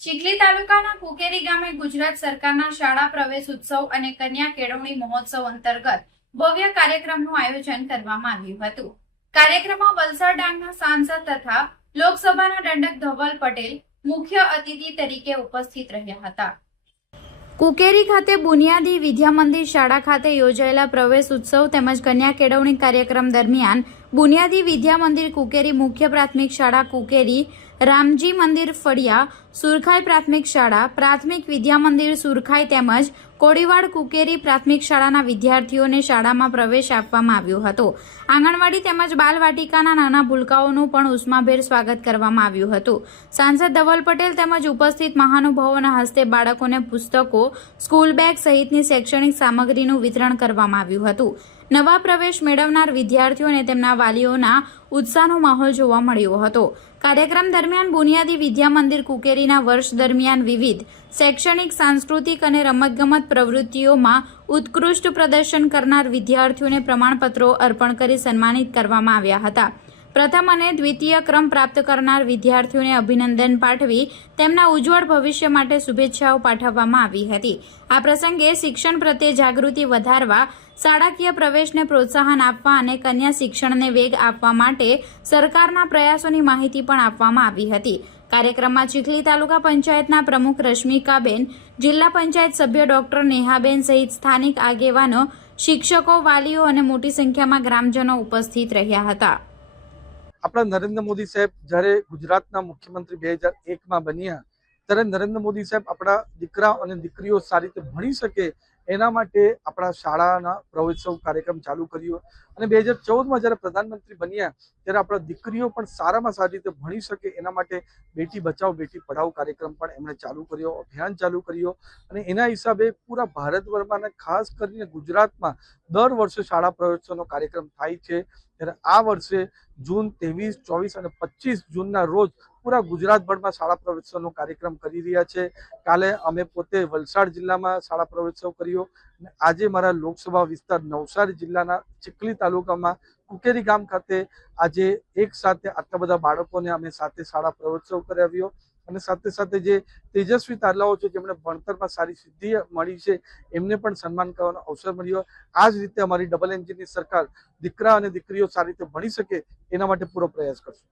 ચીખલી તાલુકાના કુકેરી ગામે ગુજરાત સરકારના શાળા પ્રવેશ ઉત્સવ અને કન્યા કેળવણી મહોત્સવ અંતર્ગત ભવ્ય કાર્યક્રમનું આયોજન કરવામાં આવ્યું હતું। કાર્યક્રમમાં વલસાડ ડાંગના સાંસદ તથા લોકસભાના દંડક ધવલ પટેલ મુખ્ય અતિથિ તરીકે ઉપસ્થિત રહ્યા હતા। કુકેરી ખાતે બુનિયાદી વિદ્યા મંદિર શાળા ખાતે યોજાયેલા પ્રવેશ ઉત્સવ તેમજ કન્યા કેળવણી કાર્યક્રમ દરમિયાન બુનિયાદી વિદ્યા મંદિર કુકેરી મુખ્ય પ્રાથમિક શાળા કુકેરી, રામજી મંદિર ફળિયા, સુરખાઈ પ્રાથમિક શાળા, પ્રાથમિક વિદ્યા મંદિર સુરખાઈ તેમજ કોડીવાડ કુકેરી પ્રાથમિક શાળાના વિદ્યાર્થીઓને શાળામાં પ્રવેશ આપવામાં આવ્યો હતો। આંગણવાડી તેમજ બાલવાટિકાના નાના ભૂલકાઓનું પણ ઉષ્માભેર સ્વાગત કરવામાં આવ્યું હતું। સાંસદ ધવલ પટેલ તેમજ ઉપસ્થિત મહાનુભાવોના હસ્તે બાળકોને પુસ્તકો, સ્કૂલ બેગ સહિતની શૈક્ષણિક સામગ્રીનું વિતરણ કરવામાં આવ્યું હતું। નવા પ્રવેશ મેળવનાર વિદ્યાર્થીઓને તેમના વાલીઓના ઉત્સાહનો માહોલ જોવા મળ્યો હતો। કાર્યક્રમ દરમિયાન બુનિયાદી વિદ્યા મંદિર કુકેરીના વર્ષ દરમિયાન વિવિધ શૈક્ષણિક, સાંસ્કૃતિક અને રમતગમત પ્રવૃત્તિઓમાં ઉત્કૃષ્ટ પ્રદર્શન કરનાર વિદ્યાર્થીઓને પ્રમાણપત્રો અર્પણ કરી સન્માનિત કરવામાં આવ્યા હતા। પ્રથમ અને દ્વિતીય ક્રમ પ્રાપ્ત કરનાર વિદ્યાર્થીઓને અભિનંદન પાઠવી તેમના ઉજ્જવળ ભવિષ્ય માટે શુભેચ્છાઓ પાઠવવામાં આવી હતી। આ પ્રસંગે શિક્ષણ પ્રત્યે જાગૃતિ વધારવા, શાળાકીય પ્રવેશને પ્રોત્સાહન આપવા અને કન્યા શિક્ષણને વેગ આપવા માટે સરકારના પ્રયાસોની માહિતી પણ આપવામાં આવી હતી। કાર્યક્રમમાં ચીખલી તાલુકા પંચાયતના પ્રમુખ રશ્મિકાબેન, જિલ્લા પંચાયત સભ્ય ડોક્ટર નેહાબેન સહિત સ્થાનિક આગેવાનો, શિક્ષકો, વાલીઓ અને મોટી સંખ્યામાં ગ્રામજનો ઉપસ્થિત રહ્યા હતા। આપણા નરેન્દ્ર મોદી સાહેબ જ્યારે ગુજરાતના મુખ્યમંત્રી 2001માં બન્યા ત્યારે નરેન્દ્ર મોદી સાહેબ આપણા દીકરા અને દીકરીઓ સારી રીતે ભણી શકે એના માટે આપણા શાળાના પ્રવેશોત્સવ કાર્યક્રમ ચાલુ કર્યો અને 2014માં જ્યારે પ્રધાનમંત્રી બન્યા ત્યારે આપણા દીકરીઓ પણ સારામાં સારી રીતે ભણી શકે એના માટે બેટી બચાવો બેટી પઢાઓ કાર્યક્રમ પણ એમણે ચાલુ કર્યો, અભિયાન ચાલુ કર્યો અને એના હિસાબે પૂરા ભારતભરમાં અને ખાસ કરીને ગુજરાતમાં દર વર્ષે શાળા પ્રવેશોત્સવનો કાર્યક્રમ થાય છે। ત્યારે આ વર્ષે જૂન 23, 24 અને 25 જૂનના રોજ પૂરા ગુજરાતભરમાં શાળા પ્રવેશોત્સવનો કાર્યક્રમ કરી રહ્યા છે। કાલે અમે પોતે વલસાડ જિલ્લામાં શાળા પ્રવેશોત્સવ કર્યો અને આજે મારા લોકસભા વિસ્તાર નવસારી જિલ્લાના ચીખલી તાલુકામાં કુકેરી ગામ ખાતે આજે એક સાથે આટલા બધા બાળકોને અમે સાથે શાળા પ્રવેશોત્સવ કરાવ્યો અને સાથે સાથે જે તેજસ્વી તારલાઓ છે જેમણે ભણતરમાં સારી સિદ્ધિ મળી છે એમને પણ સન્માન કરવાનો અવસર મળ્યો। આ જ રીતે અમારી ડબલ એન્જિનની સરકાર દીકરા અને દીકરીઓ સારી રીતે ભણી શકે એના માટે પૂરો પ્રયાસ કરશે।